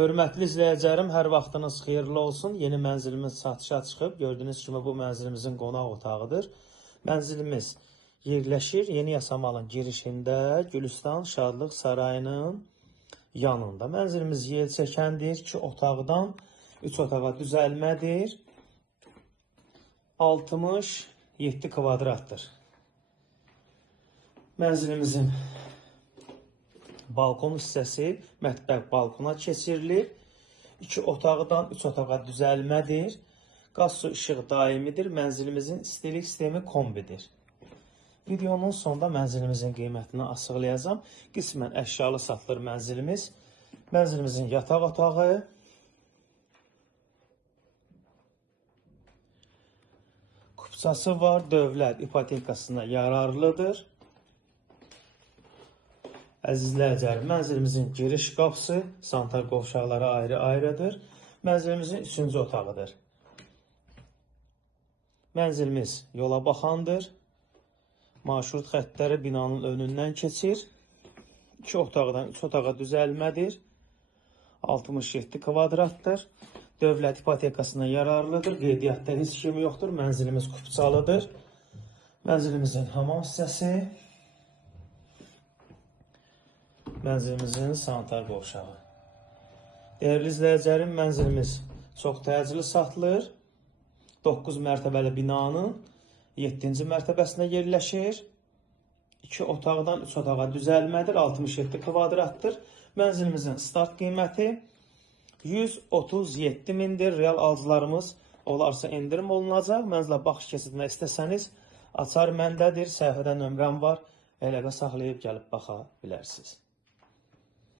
Hörmətli izləyicilərim, hər vaxtınız xeyirli olsun. Yeni mənzilimiz satışa çıxıb. Gördüyünüz kimi bu mənzilimizin qonaq otağıdır. Mənzilimiz yerləşir Yeni Yasamalın girişində, Gülüstan Şadlıq Sarayının yanında. Mənzilimiz yelçəkəndir, 2 otaqdan 3 otağa düzəlmədir. 67 kvadratdır. Mənzilimizin balkon hissəsi mətbəx balkona keçirilir. 2 otaqdan 3 otağa düzəlmədir. Qaz su işıq daimidir. Mənzilimizin istilik sistemi kombidir. Videonun sonunda mənzilimizin qiymətini açıqlayacağam. Qismən əşyalı satılır mənzilimiz. Mənzilimizin yataq otağı, kupçası var. Dövlət ipotekasına yararlıdır. Əzizləyicilər, mənzilimizin giriş qapısı sanitar qovşaqları ayrı-ayrıdır. Mənzilimizin 3-cü otağıdır. Mənzilimiz yola baxandır. Marşrut xəttləri binanın önündən keçir. 2 otaqdan 3 otağa düzəlmədir. 67 kvadratdır. Dövlət ipotekasına yararlıdır. Qeydiyyatda heç kimi yoxdur. Mənzilimiz kupçalıdır. Mənzilimizin hamam hissəsi. Mənzilimizin sanitar qovşağı. Dəyərli izləyicilərim, mənzilimiz çox təcili satılır. 9 mərtəbəli binanın 7-ci mərtəbəsində yerləşir. 2 otaqdan 3 otağa düzəlmədir. 67 kvadratdır. Mənzilimizin start qiyməti 137 mindir. Real alıcılarımız olarsa endirim olunacaq. Mənzilə baxış keçidinə istəsəniz açar məndədir. Səhifədə nömrəm var. Əlaqə saxlayıb gəlib baxa bilərsiniz.